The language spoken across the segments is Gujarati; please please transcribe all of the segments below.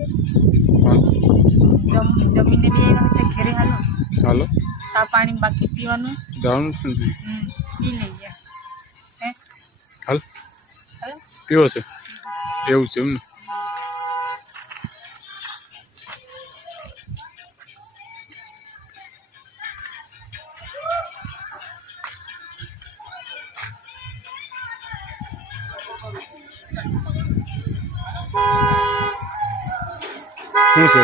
જમ જમીને બી વખતે ઘરે હાલો. હાલો ચા પાણી બાકી પીવાનું જવાનું ને પી લઈ ગયા હે હાલ. પીવો છે. એવું છે એમ ને શું છે?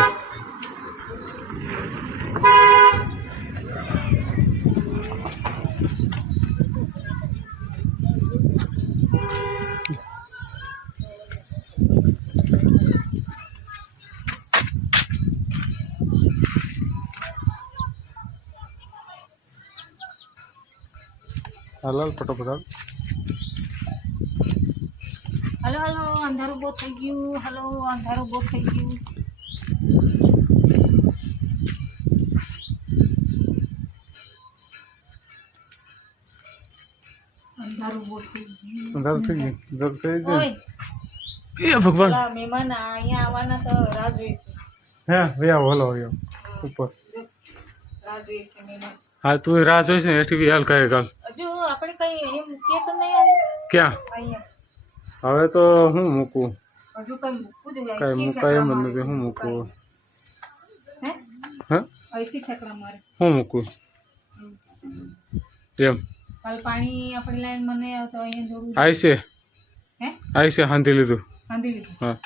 હલાલ હાલ. ફટાફટ હલો હલો, અંધારું બહુ થઈ ગયું. હલો, અંધારું બહુ થઈ ગયું. અંધારું થઈ ગયું. અંધારું થઈ ગયું? એ ભગવાન! મહેમાન અહીંયા આવવાના તો રાહ જોઈશે હે વ્યા હલો વ્યો ઉપર. હા તું રાહ જોઈશ ને બી હાલ કહે કાલ. હજુ આપણે કઈ એમ કે તો નહીં ક્યાં? હવે તો હું મૂકું? કઈ મૂકાય એમ જ નથી હું મૂકું? હે? અહીંથી ઠેકડા મારે. હું મૂકું? એમ. કાલ પાણી આપણી લાઈન મને તો અહીંયા જોડું આઈ છે. હે? આઈ છે હાંધી લીધું. હાંધી લીધું? હા.